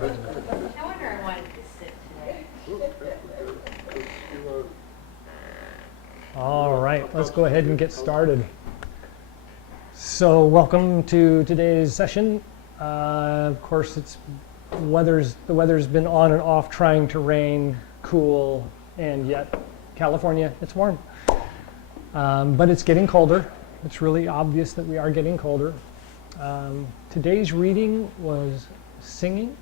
wonder I wanted to sit today. All right, let's go ahead and get started. So welcome to today's session. Of course, the weather's been on and off, trying to rain, cool, and yet California, it's warm. But it's getting colder. It's really obvious that we are getting colder. Today's reading was singing,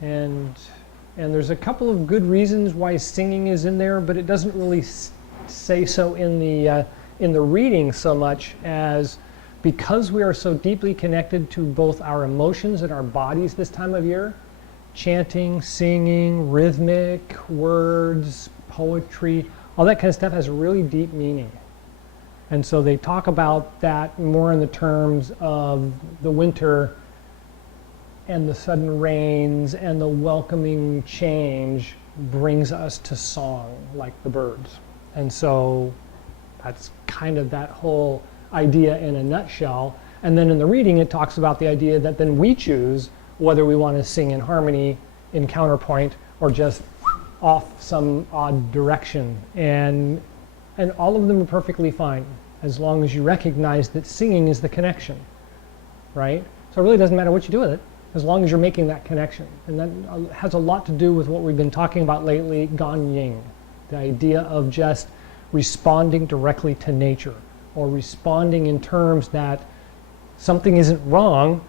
and there's a couple of good reasons why singing is in there, but it doesn't really say so in the reading so much as because we are so deeply connected to both our emotions and our bodies this time of year. Chanting, singing, rhythmic, words, poetry, all that kind of stuff has really deep meaning. And so they talk about that more in the terms of the winter and the sudden rains and the welcoming change brings us to song like the birds. And so that's kind of that whole idea in a nutshell. And then in the reading it talks about the idea that then we choose whether we want to sing in harmony, in counterpoint, or just off some odd direction. And all of them are perfectly fine as long as you recognize that singing is the connection, right? So it really doesn't matter what you do with it, as long as you're making that connection. And that has a lot to do with what we've been talking about lately, Ganying, the idea of just responding directly to nature, or responding in terms that something isn't wrong,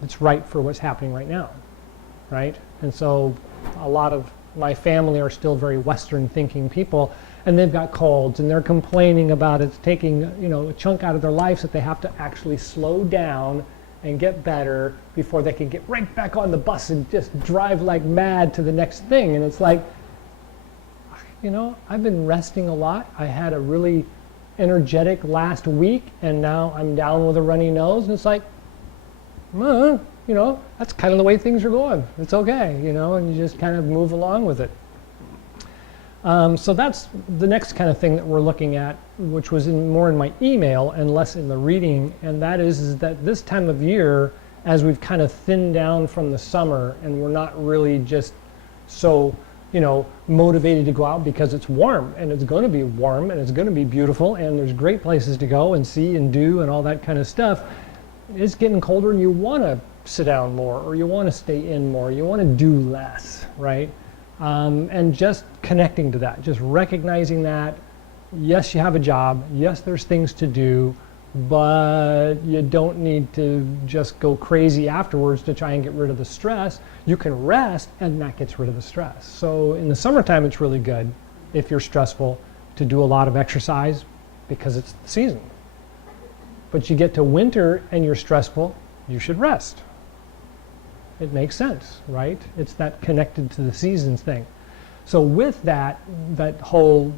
it's right for what's happening right now, right? And so a lot of my family are still very Western thinking people, and they've got colds and they're complaining about it taking a chunk out of their lives that they have to actually slow down and get better before they can get right back on the bus and just drive like mad to the next thing. And it's like, I've been resting a lot. I had a really energetic last week, and now I'm down with a runny nose, and it's like, that's kind of the way things are going. It's okay, and you just kind of move along with it. So that's the next kind of thing that we're looking at, which was more in my email and less in the reading, and that is that this time of year, as we've kind of thinned down from the summer, and we're not really just so motivated to go out because it's warm, and it's going to be warm, and it's going to be beautiful, and there's great places to go and see and do and all that kind of stuff. It's getting colder, and you want to sit down more, or you want to stay in more, you want to do less, right? And just connecting to that, just recognizing that, yes, you have a job, yes, there's things to do, but you don't need to just go crazy afterwards to try and get rid of the stress. You can rest, and that gets rid of the stress. So in the summertime, it's really good, if you're stressful, to do a lot of exercise because it's the season. But you get to winter and you're stressful, you should rest. It makes sense, right? It's that connected to the seasons thing. So with that whole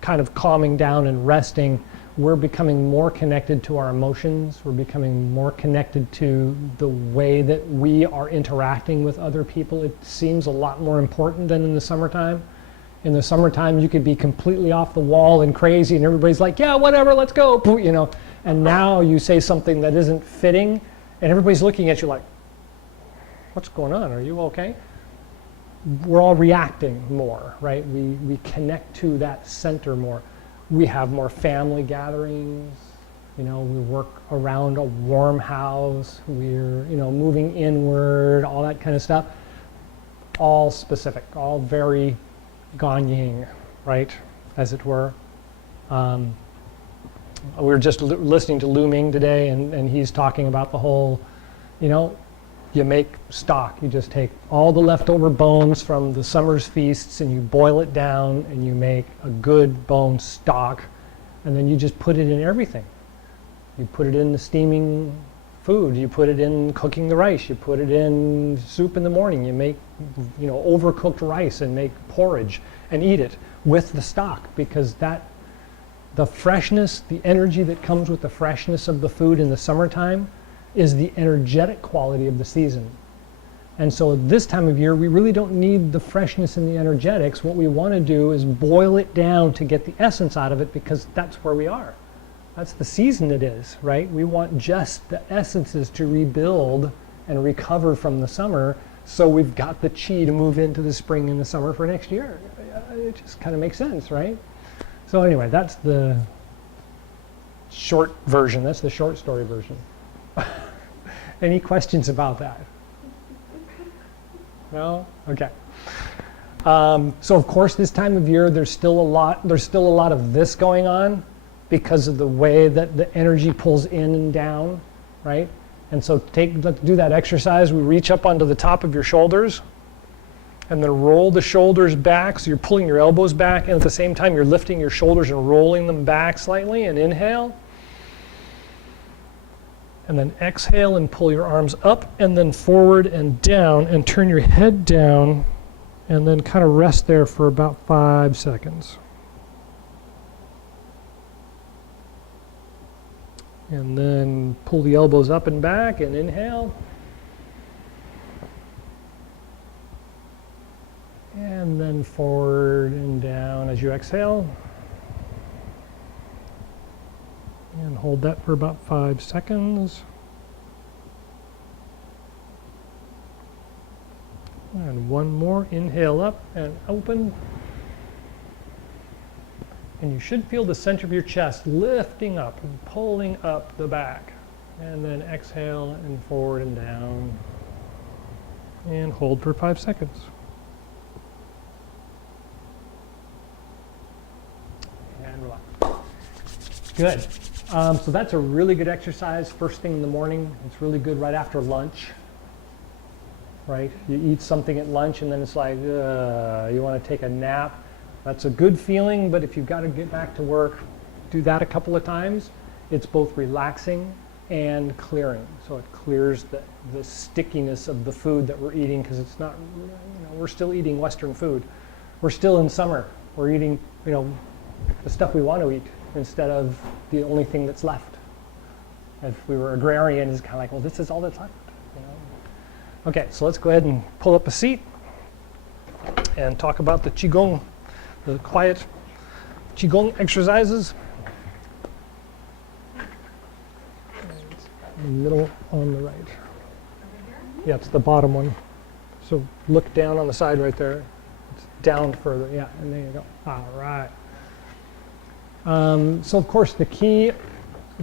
kind of calming down and resting, we're becoming more connected to our emotions. We're becoming more connected to the way that we are interacting with other people. It seems a lot more important than in the summertime. In the summertime, you could be completely off the wall and crazy, and everybody's like, yeah, whatever, let's go, And now you say something that isn't fitting, and everybody's looking at you like, what's going on? Are you okay? We're all reacting more, right? We connect to that center more. We have more family gatherings. We work around a warm house. We're, moving inward, all that kind of stuff. All specific, all very Ganying, right? As it were. We were just listening to Lu Ming today, and he's talking about the whole, you make stock. You just take all the leftover bones from the summer's feasts and you boil it down and you make a good bone stock, and then you just put it in everything. You put it in the steaming food, you put it in cooking the rice, you put it in soup in the morning, you make overcooked rice and make porridge and eat it with the stock, because the freshness, the energy that comes with the freshness of the food in the summertime is the energetic quality of the season. And so this time of year, we really don't need the freshness and the energetics. What we want to do is boil it down to get the essence out of it, because that's where we are. That's the season it is, right? We want just the essences to rebuild and recover from the summer, so we've got the chi to move into the spring and the summer for next year. It just kind of makes sense, right? So anyway, that's the short version. That's the short story version. Any questions about that? No? Okay. So of course, this time of year, there's still a lot of this going on because of the way that the energy pulls in and down, right? And so let's do that exercise. We reach up onto the top of your shoulders and then roll the shoulders back. So you're pulling your elbows back, and at the same time, you're lifting your shoulders and rolling them back slightly, and inhale. And then exhale and pull your arms up and then forward and down, and turn your head down, and then kind of rest there for about 5 seconds. And then pull the elbows up and back and inhale. And then forward and down as you exhale. And hold that for about 5 seconds. And one more, inhale up and open. And you should feel the center of your chest lifting up and pulling up the back. And then exhale and forward and down. And hold for 5 seconds. And relax. Good. So that's a really good exercise first thing in the morning. It's really good right after lunch. Right? You eat something at lunch and then it's like, you want to take a nap. That's a good feeling, but if you've got to get back to work, do that a couple of times. It's both relaxing and clearing. So it clears the stickiness of the food that we're eating, because it's not, we're still eating Western food. We're still in summer. We're eating, the stuff we want to eat instead of the only thing that's left. If we were agrarian, it's kind of like, well, this is all that's left. Okay, so let's go ahead and pull up a seat and talk about the Chi Gung, the quiet Chi Gung exercises. Middle on the right. Yeah, it's the bottom one. So look down on the side right there. It's down further. Yeah, and there you go. All right. So of course the key,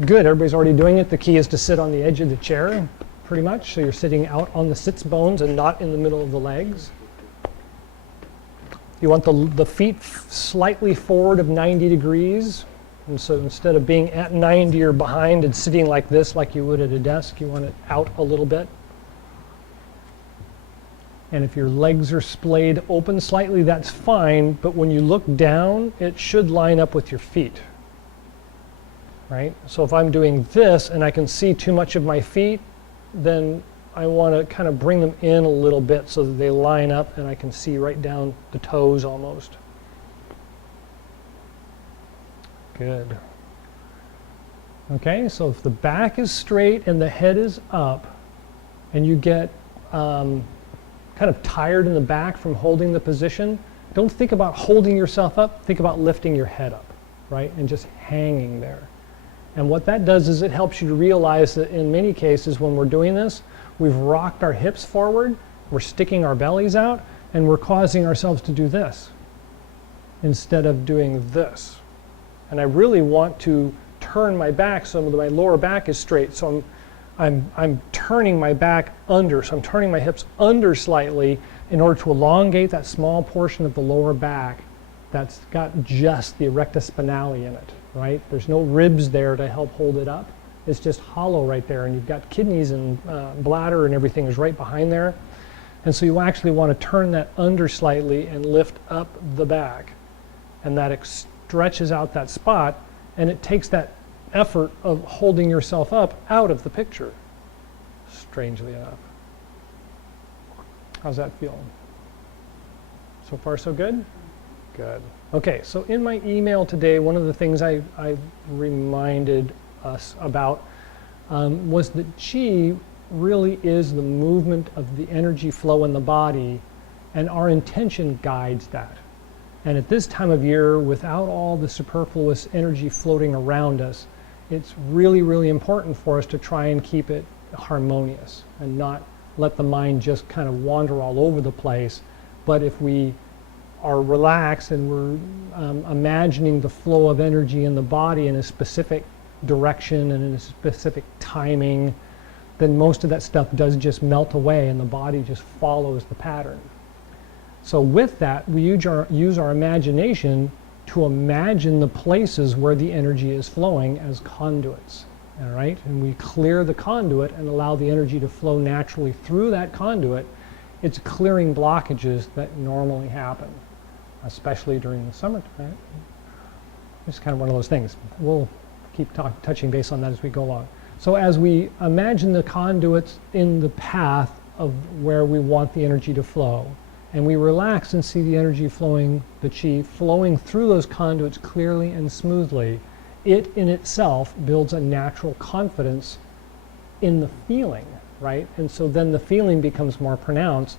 good, everybody's already doing it. The key is to sit on the edge of the chair, pretty much. So you're sitting out on the sits bones and not in the middle of the legs. You want the feet slightly forward of 90 degrees. And so instead of being at 90 or behind and sitting like this, like you would at a desk, you want it out a little bit. And if your legs are splayed open slightly, that's fine. But when you look down, it should line up with your feet. Right? So if I'm doing this and I can see too much of my feet, then I want to kind of bring them in a little bit so that they line up and I can see right down the toes almost. Good. Okay, so if the back is straight and the head is up, and you get kind of tired in the back from holding the position, don't think about holding yourself up, think about lifting your head up, right? And just hanging there. And what that does is it helps you to realize that in many cases when we're doing this, we've rocked our hips forward, we're sticking our bellies out, and we're causing ourselves to do this instead of doing this. And I really want to turn my back so that my lower back is straight. So I'm turning my back under. So I'm turning my hips under slightly in order to elongate that small portion of the lower back that's got just the rectus spinale in it, right? There's no ribs there to help hold it up. It's just hollow right there. And you've got kidneys and bladder and everything is right behind there. And so you actually want to turn that under slightly and lift up the back. And that stretches out that spot, and it takes that effort of holding yourself up out of the picture, strangely enough. How's that feel? So far, so good? Good. Okay, so in my email today, one of the things I reminded us about was that Chi really is the movement of the energy flow in the body, and our intention guides that. And at this time of year, without all the superfluous energy floating around us, it's really, really important for us to try and keep it harmonious and not let the mind just kind of wander all over the place. But if we are relaxed and we're imagining the flow of energy in the body in a specific direction and in a specific timing, then most of that stuff does just melt away and the body just follows the pattern. So with that, we use our imagination to imagine the places where the energy is flowing as conduits. All right? And we clear the conduit and allow the energy to flow naturally through that conduit. It's clearing blockages that normally happen, especially during the summertime. It's kind of one of those things. We'll keep touching base on that as we go along. So as we imagine the conduits in the path of where we want the energy to flow, and we relax and see the energy flowing, the chi flowing through those conduits clearly and smoothly, it in itself builds a natural confidence in the feeling, right? And so then the feeling becomes more pronounced,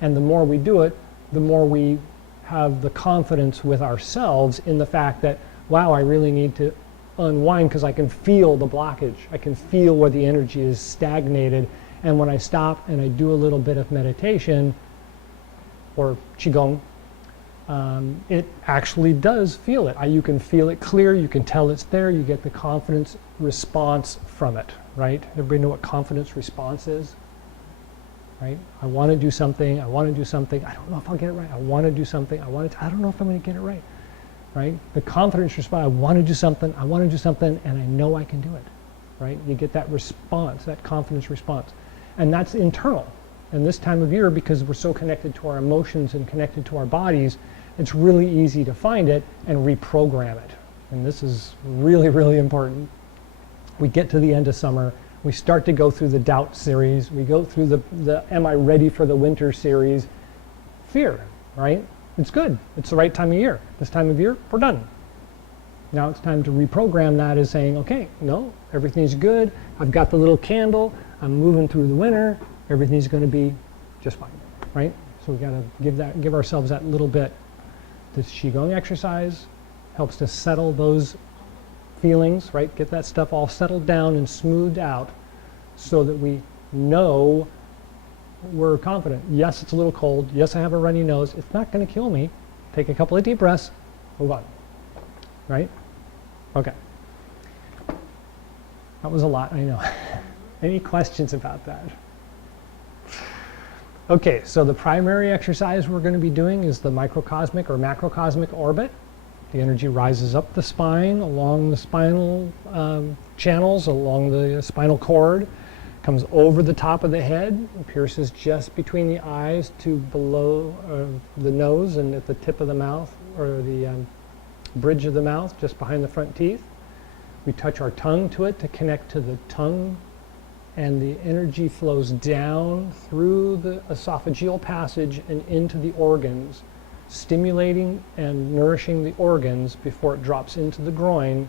and the more we do it, the more we have the confidence with ourselves in the fact that, wow, I really need to unwind because I can feel the blockage. I can feel where the energy is stagnated. And when I stop and I do a little bit of meditation or Chi Gung, it actually does feel it. You can feel it clear. You can tell it's there. You get the confidence response from it, right? Everybody know what confidence response is? Right? I want to do something. I want to do something. I don't know if I'll get it right. I want to do something. I don't know if I'm going to get it right. Right? The confidence response, I want to do something, and I know I can do it. Right? You get that response, that confidence response. And that's internal. And this time of year, because we're so connected to our emotions and connected to our bodies, it's really easy to find it and reprogram it. And this is really, really important. We get to the end of summer, we start to go through the doubt series, we go through the am I ready for the winter series. Fear, right? It's good. It's the right time of year. This time of year, we're done. Now it's time to reprogram that as saying, okay, no, everything's good. I've got the little candle. I'm moving through the winter. Everything's going to be just fine, right? So we've got to give ourselves that little bit. This Qigong exercise helps to settle those feelings, right? Get that stuff all settled down and smoothed out so that we know we're confident. Yes, it's a little cold. Yes, I have a runny nose. It's not going to kill me. Take a couple of deep breaths. Move on. Right? Okay. That was a lot, I know. Any questions about that? Okay, so the primary exercise we're going to be doing is the microcosmic or macrocosmic orbit. The energy rises up the spine, along the spinal channels, along the spinal cord, comes over the top of the head, pierces just between the eyes to below the nose and at the tip of the mouth, or the bridge of the mouth, just behind the front teeth. We touch our tongue to it to connect to the tongue, and the energy flows down through the esophageal passage and into the organs, stimulating and nourishing the organs before it drops into the groin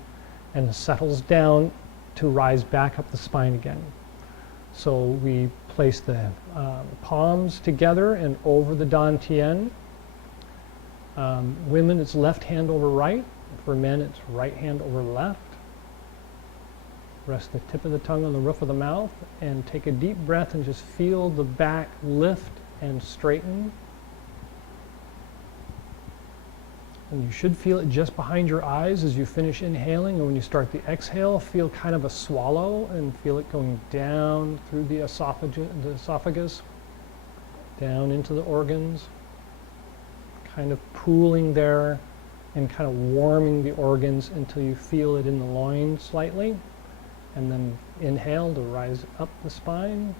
and settles down to rise back up the spine again. So we place the palms together and over the dantian. Women, it's left hand over right. For men, it's right hand over left. Rest the tip of the tongue on the roof of the mouth and take a deep breath and just feel the back lift and straighten. And you should feel it just behind your eyes as you finish inhaling. And when you start the exhale, feel kind of a swallow and feel it going down through the esophagus, down into the organs, kind of pooling there and kind of warming the organs until you feel it in the loins slightly. And then inhale to rise up the spine.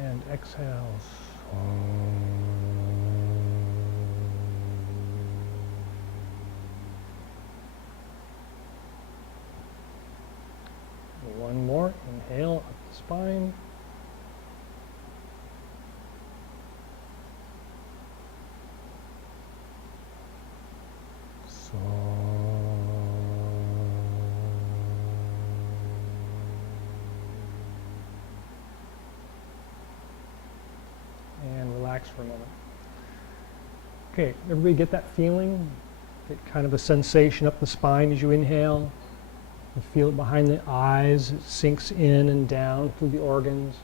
And exhale. One more. Inhale up the spine. And relax for a moment. Okay, everybody get that feeling? Get kind of a sensation up the spine as you inhale. You feel it behind the eyes, it sinks in and down through the organs.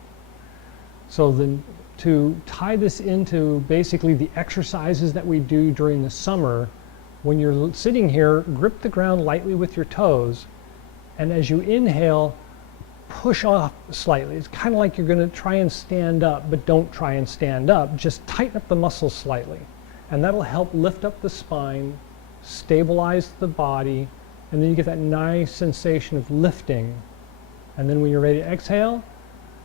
So then to tie this into basically the exercises that we do during the summer, when you're sitting here, grip the ground lightly with your toes, and as you inhale, push off slightly. It's kind of like you're going to try and stand up, but don't try and stand up. Just tighten up the muscles slightly. And that'll help lift up the spine, stabilize the body, and then you get that nice sensation of lifting. And then when you're ready to exhale,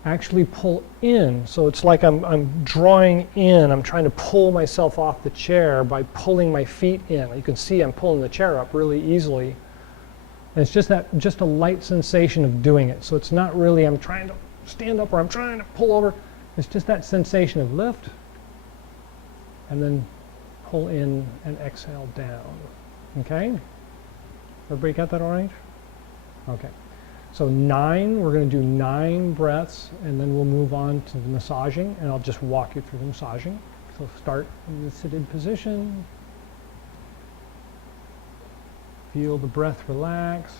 actually pull in. So it's like I'm drawing in. I'm trying to pull myself off the chair by pulling my feet in. You can see I'm pulling the chair up really easily. And it's just a light sensation of doing it. So it's not really I'm trying to stand up or I'm trying to pull over. It's just that sensation of lift and then pull in and exhale down. Okay? Everybody got that all right? Okay. So we're going to do 9 breaths, and then we'll move on to the massaging, and I'll just walk you through the massaging. So start in the seated position. Feel the breath relax.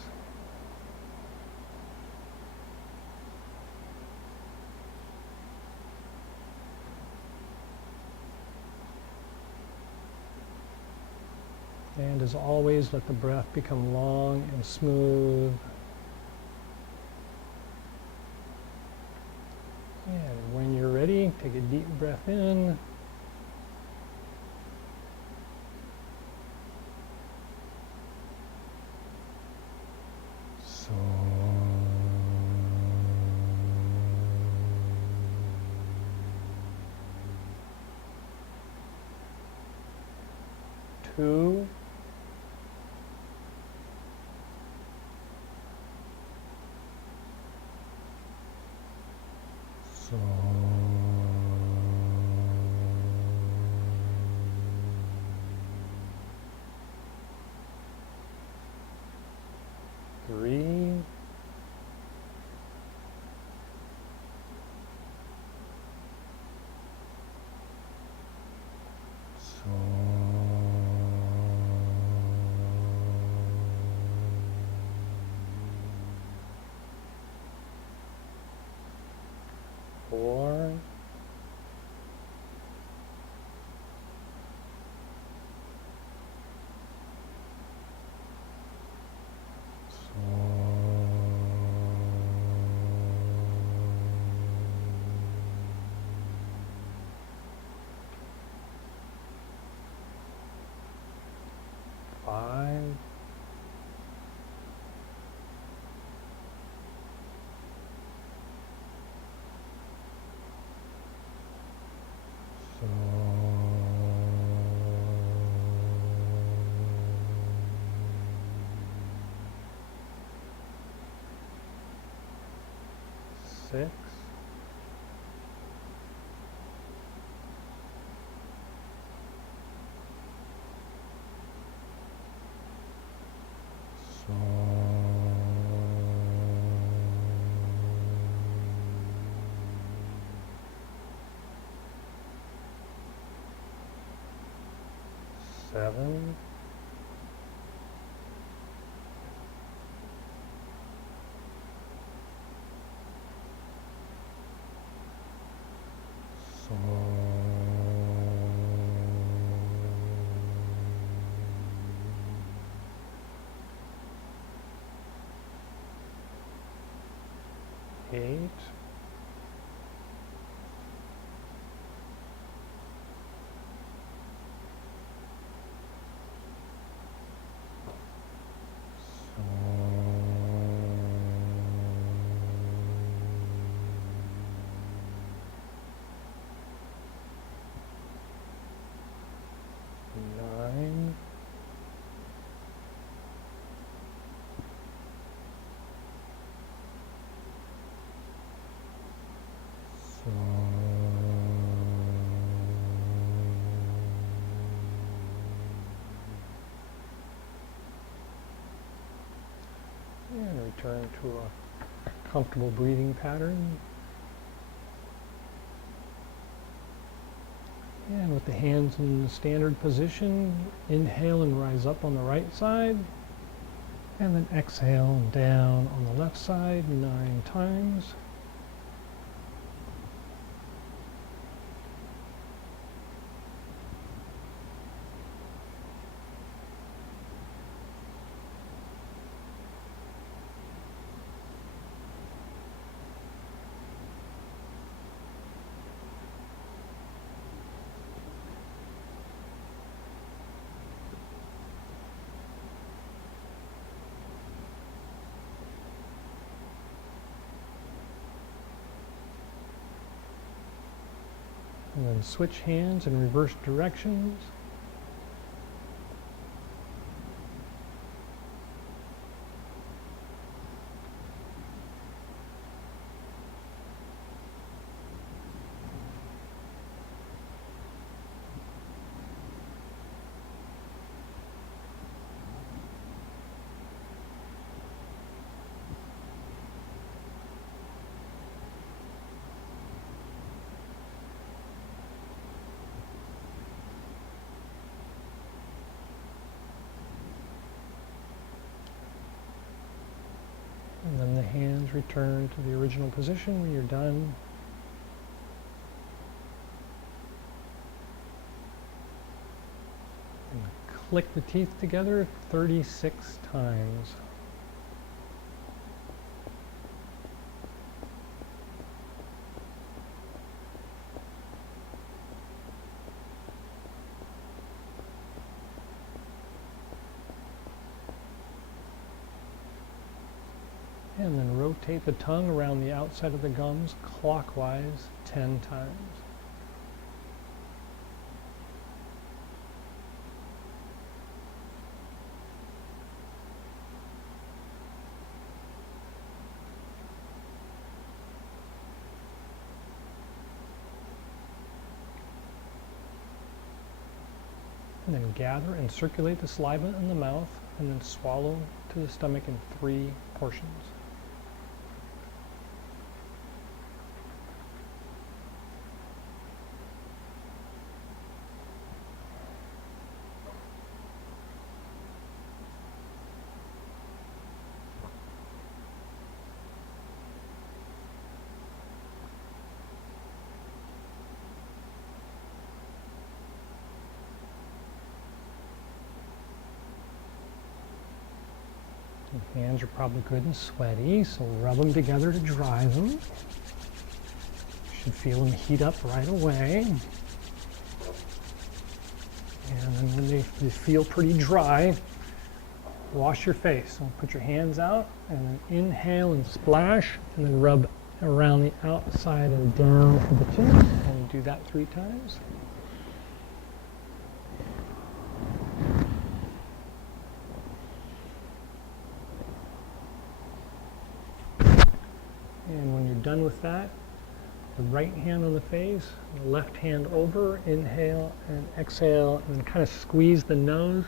And as always, let the breath become long and smooth. And when you're ready, take a deep breath in. So 2. So 3. So 4. So 5. So 6. So 7. So 8. So 9. So 10. And return to a comfortable breathing pattern. And with the hands in the standard position, inhale and rise up on the right side. And then exhale down on the left side 9 times. And then switch hands in reverse directions. And then the hands return to the original position when you're done. And click the teeth together 36 times. And then rotate the tongue around the outside of the gums clockwise 10 times. And then gather and circulate the saliva in the mouth, and then swallow to the stomach in 3 portions. Your hands are probably good and sweaty, so rub them together to dry them. You should feel them heat up right away. And then when they feel pretty dry, wash your face. So put your hands out and then inhale and splash, and then rub around the outside and down to the chin, and do that 3 times. And when you're done with that, the right hand on the face, the left hand over, inhale and exhale, and then kind of squeeze the nose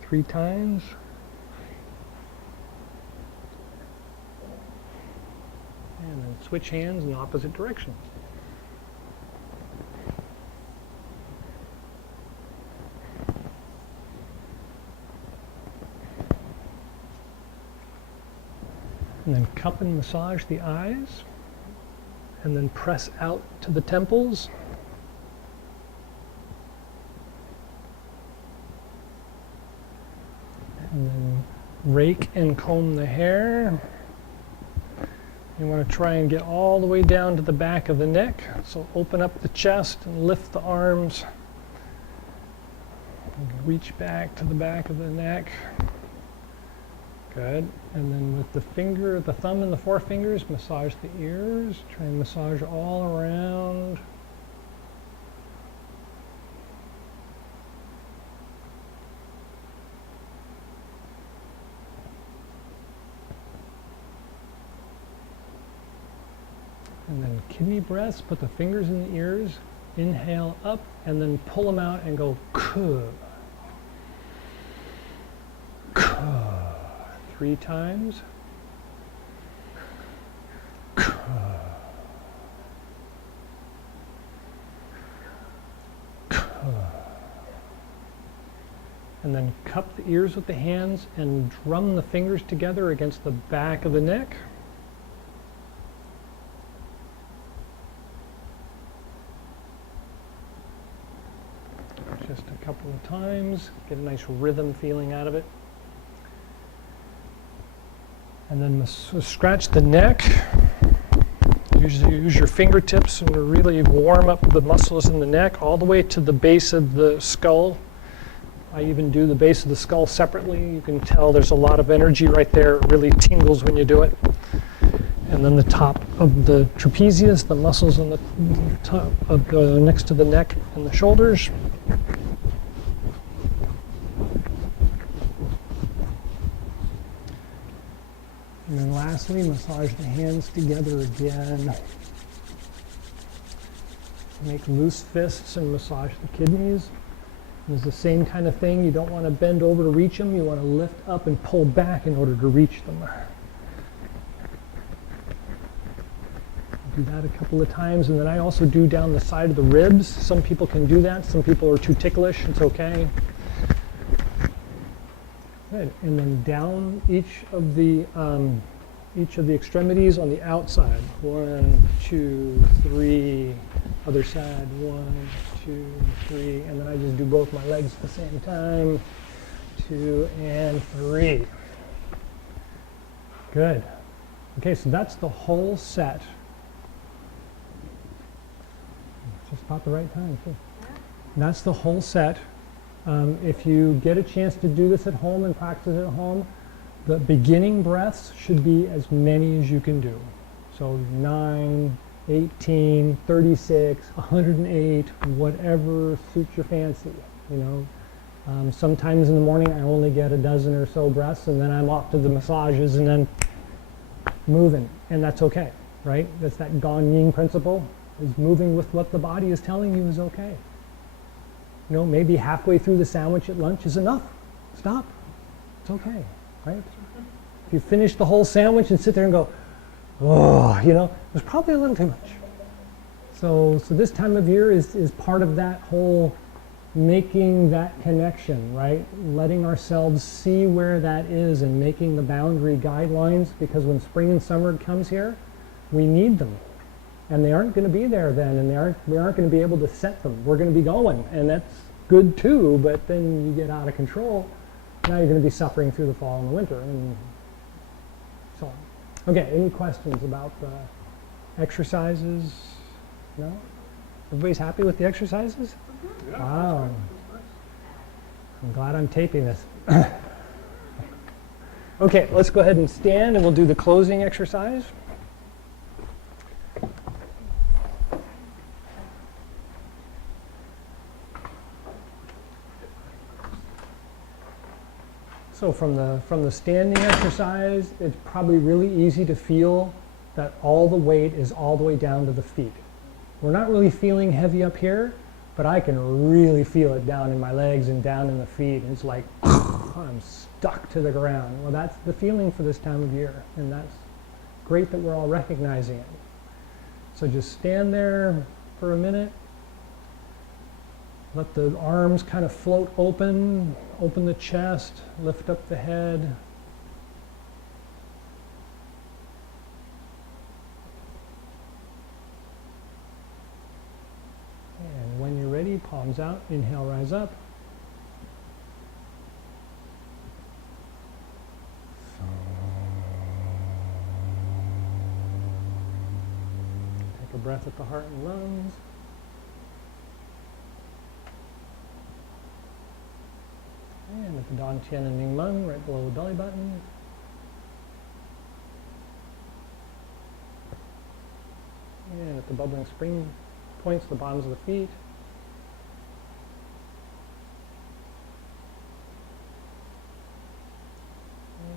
3 times. And then switch hands in the opposite direction. And then cup and massage the eyes, and then press out to the temples. And then rake and comb the hair. You want to try and get all the way down to the back of the neck. So open up the chest and lift the arms. And reach back to the back of the neck. Good. And then with the finger, the thumb and the forefingers, massage the ears. Try and massage all around. And then kidney breaths, put the fingers in the ears, inhale up, and then pull them out and go kuh. Kuh. 3 times. Kuh. Kuh. And then cup the ears with the hands and drum the fingers together against the back of the neck. Just a couple of times, get a nice rhythm feeling out of it. And then scratch the neck. Use your fingertips and really warm up the muscles in the neck all the way to the base of the skull. I even do the base of the skull separately. You can tell there's a lot of energy right there. It really tingles when you do it. And then the top of the trapezius, the muscles on the top of the next to the neck and the shoulders. And then lastly, massage the hands together again. Make loose fists and massage the kidneys. It's the same kind of thing. You don't want to bend over to reach them. You want to lift up and pull back in order to reach them. Do that a couple of times, and then I also do down the side of the ribs. Some people can do that. Some people are too ticklish. It's okay. Good. And then down each of the extremities on the outside. 1, 2, 3. Other side. 1, 2, 3. And then I just do both my legs at the same time. 2 and 3. Good. Okay, so that's the whole set. Just about the right time, too. That's the whole set. If you get a chance to do this at home and practice it at home, the beginning breaths should be as many as you can do. So 9, 18, 36, 108, whatever suits your fancy. You know, sometimes in the morning I only get a dozen or so breaths, and then I'm off to the massages and then moving, and that's okay, right? That's that Gong Yin principle. Is moving with what the body is telling you is okay. You know, maybe halfway through the sandwich at lunch is enough. Stop. It's okay, right? If you finish the whole sandwich and sit there and go, oh, you know, there's probably a little too much. So this time of year is part of that whole making that connection, right? Letting ourselves see where that is and making the boundary guidelines, because when spring and summer comes here, we need them. And they aren't going to be there then, and we aren't going to be able to set them. We're going to be going, and that's good too, but then you get out of control. Now you're going to be suffering through the fall and the winter, and so on. Okay, any questions about the exercises? No? Everybody's happy with the exercises? Yeah. Wow. I'm glad I'm taping this. Okay, let's go ahead and stand, and we'll do the closing exercise. So from the standing exercise, it's probably really easy to feel that all the weight is all the way down to the feet. We're not really feeling heavy up here, but I can really feel it down in my legs and down in the feet. And it's like, I'm stuck to the ground. Well, that's the feeling for this time of year, and that's great that we're all recognizing it. So just stand there for a minute. Let the arms kind of float open, open the chest, lift up the head. And when you're ready, palms out, inhale, rise up. Take a breath at the heart and lungs. And at the Dan Tian and Ning Meng, right below the belly button. And at the bubbling spring points, the bottoms of the feet.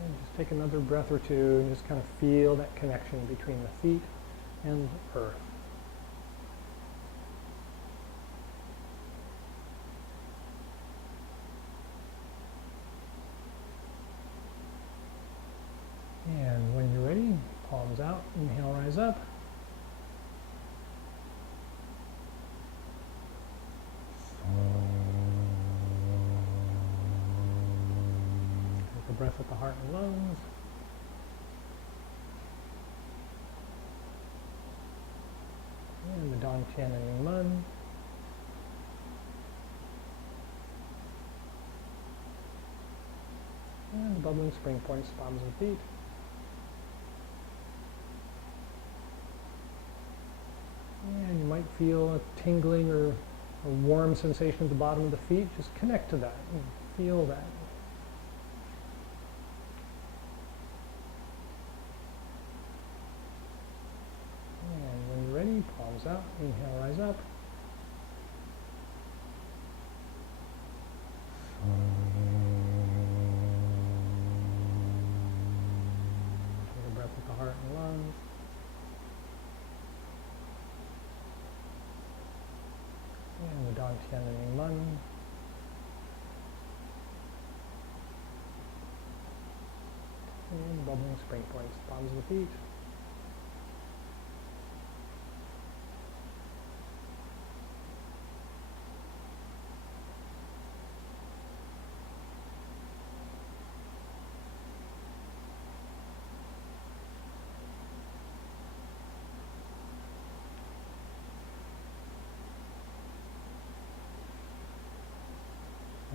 And just take another breath or two and just kind of feel that connection between the feet and the earth. And when you're ready, palms out, inhale, rise up. breath at the heart and lungs. And the Dong Tian and Mun. And the bubbling spring points, palms of the feet. And you might feel a tingling or a warm sensation at the bottom of the feet. Just connect to that and feel that. And when you're ready, palms out, inhale, rise up. Take a breath at the heart and lungs. And the Dong Tian and Mun. And bubbling spring points, palms of the feet.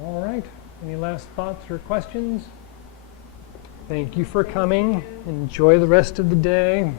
All right, any last thoughts or questions? Thank you for coming. Enjoy the rest of the day.